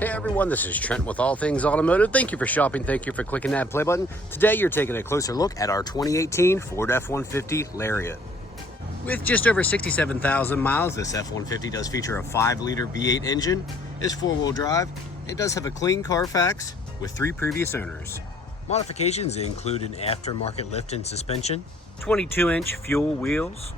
Hey everyone, this is Trent with All Things Automotive. Thank you for shopping. Thank you for clicking that play button. Today you're taking a closer look at our 2018 Ford F-150 LARIAT. With just over 67,000 miles, this F-150 does feature a 5-liter V8 engine, is 4-wheel drive. It does have a clean Carfax with 3 previous owners. Modifications include an aftermarket lift and suspension, 22-inch fuel wheels.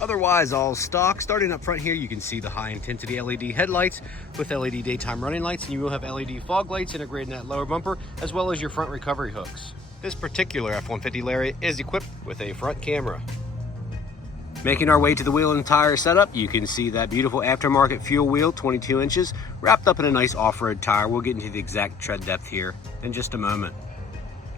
Otherwise, all stock. Starting up front here, you can see the high-intensity LED headlights with LED daytime running lights, and you will have LED fog lights integrated in that lower bumper, as well as your front recovery hooks. This particular F-150 LARIAT is equipped with a front camera. Making our way to the wheel and tire setup, you can see that beautiful aftermarket fuel wheel, 22 inches, wrapped up in a nice off-road tire. We'll get into the exact tread depth here in just a moment.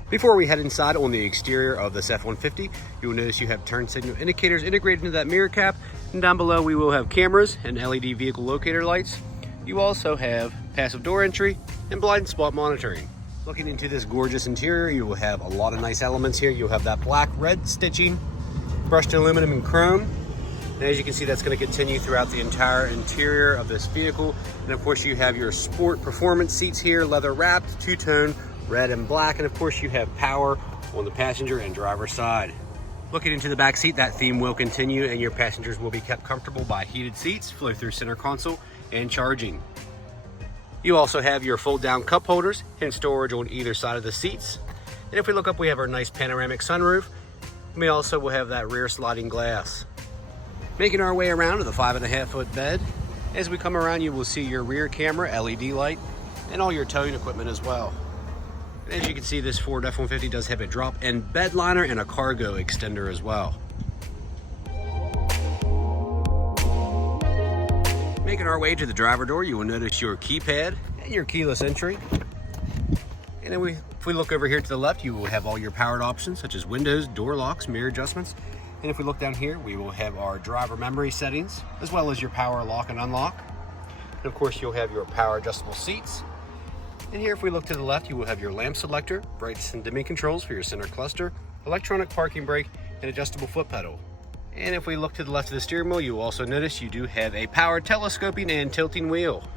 Before we head inside on the exterior of this F-150, you will notice you have turn signal indicators integrated into that mirror cap, and down below we will have cameras and LED vehicle locator lights. You also have passive door entry and blind spot monitoring. Looking into this gorgeous interior, you will have a lot of nice elements here. You'll have that black red stitching, brushed aluminum and chrome. And as you can see, that's going to continue throughout the entire interior of this vehicle. And of course you have your sport performance seats here, leather wrapped, two-tone, red and black, and of course you have power on the passenger and driver side. Looking into the back seat, that theme will continue and your passengers will be kept comfortable by heated seats, flow through center console, and charging. You also have your fold down cup holders and storage on either side of the seats. And if we look up, we have our nice panoramic sunroof. We also will have that rear sliding glass. Making our way around to the 5.5-foot bed. As we come around, you will see your rear camera, LED light, and all your towing equipment as well. As you can see, this Ford F-150 does have a drop-in bed liner and a cargo extender as well. Making our way to the driver door, you will notice your keypad and your keyless entry. And then if we look over here to the left, you will have all your powered options such as windows, door locks, mirror adjustments. And if we look down here, we will have our driver memory settings as well as your power lock and unlock. And of course, you'll have your power adjustable seats. And here, if we look to the left, you will have your lamp selector, brightness and dimming controls for your center cluster, electronic parking brake, and adjustable foot pedal. And if we look to the left of the steering wheel, you will also notice you do have a power telescoping and tilting wheel.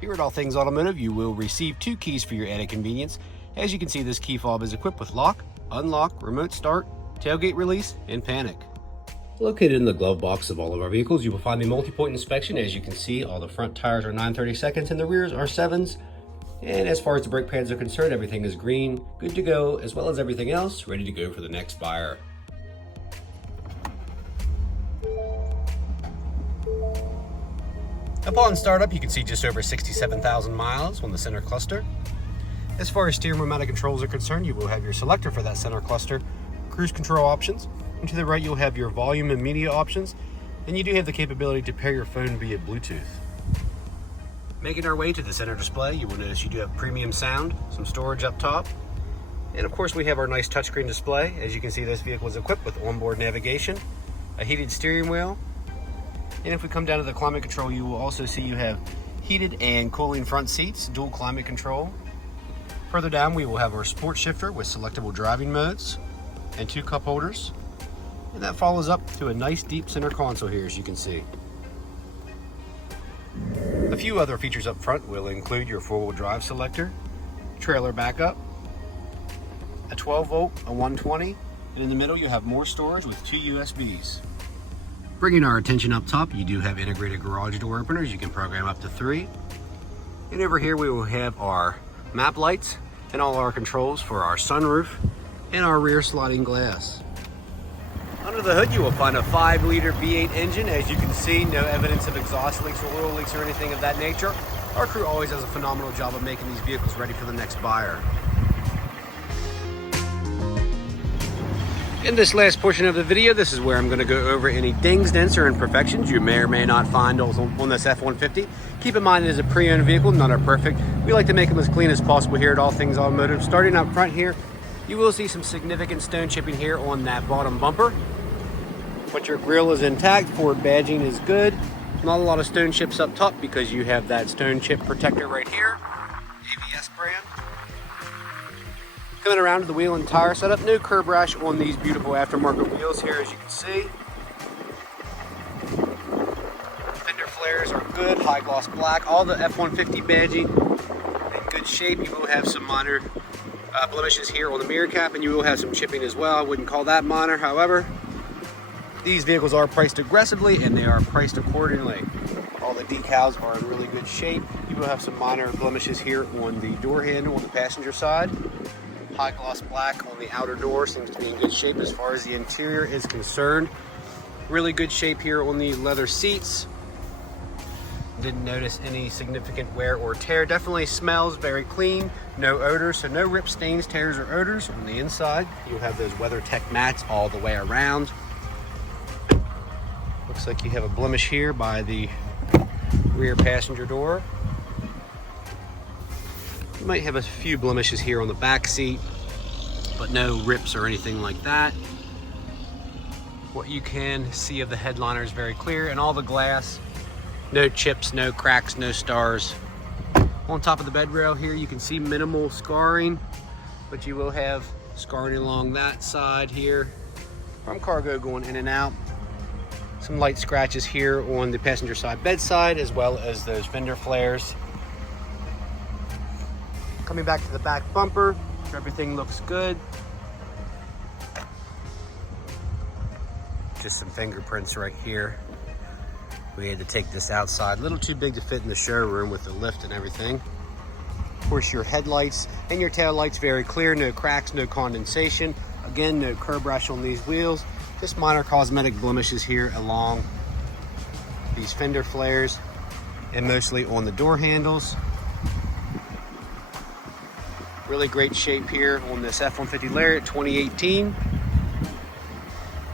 Here at All Things Automotive, you will receive 2 keys for your added convenience. As you can see, this key fob is equipped with lock, unlock, remote start, tailgate release, and panic. Located in the glove box of all of our vehicles, you will find the multi-point inspection. As you can see, all the front tires are 9/32 and the rears are 7s. And as far as the brake pads are concerned, everything is green, good to go, as well as everything else ready to go for the next buyer. Upon startup, you can see just over 67,000 miles on the center cluster. As far as steering wheel mounted controls are concerned, you will have your selector for that center cluster, cruise control options, and to the right you'll have your volume and media options, and you do have the capability to pair your phone via Bluetooth. Making our way to the center display, you will notice you do have premium sound, some storage up top, and of course we have our nice touchscreen display. As you can see, this vehicle is equipped with onboard navigation, a heated steering wheel, and if we come down to the climate control, you will also see you have heated and cooling front seats, dual climate control. Further down, we will have our sport shifter with selectable driving modes and 2 cup holders. And that follows up to a nice deep center console here, as you can see. A few other features up front will include your 4-wheel drive selector, trailer backup, a 12-volt, a 120, and in the middle you have more storage with 2 USBs. Bringing our attention up top, you do have integrated garage door openers. You can program up to 3. And over here we will have our map lights and all our controls for our sunroof and our rear sliding glass. Under the hood, you will find a 5-liter V8 engine. As you can see, no evidence of exhaust leaks or oil leaks or anything of that nature. Our crew always does a phenomenal job of making these vehicles ready for the next buyer. In this last portion of the video, this is where I'm going to go over any dings, dents, or imperfections you may or may not find on this F-150. Keep in mind it is a pre-owned vehicle, none are perfect. We like to make them as clean as possible here at All Things Automotive. Starting up front here, you will see some significant stone chipping here on that bottom bumper. But your grille is intact, Ford badging is good. Not a lot of stone chips up top because you have that stone chip protector right here, ABS brand. Coming around to the wheel and tire setup, no curb rash on these beautiful aftermarket wheels here, as you can see. Fender flares are good, high gloss black. All the F-150 badging in good shape. You will have some minor blemishes here on the mirror cap, and you will have some chipping as well. I wouldn't call that minor. However, these vehicles are priced aggressively and they are priced accordingly. All the decals are in really good shape. You will have some minor blemishes here on the door handle on the passenger side. High gloss black on the outer door, seems to be in good shape as far as the interior is concerned. Really good shape here on the leather seats. Didn't notice any significant wear or tear. Definitely smells very clean, no odors, so no rip, stains, tears, or odors. On the inside, you'll have those WeatherTech mats all the way around. Looks like you have a blemish here by the rear passenger door. You might have a few blemishes here on the back seat, but no rips or anything like that. What you can see of the headliner is very clear, and all the glass, no chips, no cracks, no stars. On top of the bed rail here, you can see minimal scarring, but you will have scarring along that side here from cargo going in and out. Some light scratches here on the passenger side bedside, as well as those fender flares. Coming back to the back bumper, everything looks good. Just some fingerprints right here. We had to take this outside, a little too big to fit in the showroom with the lift and everything. Of course, your headlights and your tail lights very clear, no cracks, no condensation. Again, no curb rash on these wheels. Just minor cosmetic blemishes here along these fender flares and mostly on the door handles. Really great shape here on this F-150 LARIAT 2018.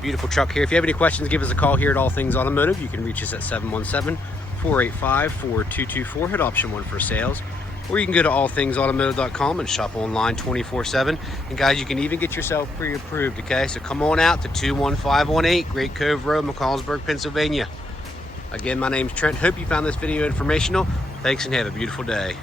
Beautiful truck here. If you have any questions, give us a call here at All Things Automotive. You can reach us at 717-485-4224. Hit option 1 for sales. Or you can go to allthingsautomotive.com and shop online 24/7. And guys, you can even get yourself pre-approved, okay? So come on out to 21518 Great Cove Road, McCallsburg, Pennsylvania. Again, my name's Trent. Hope you found this video informational. Thanks and have a beautiful day.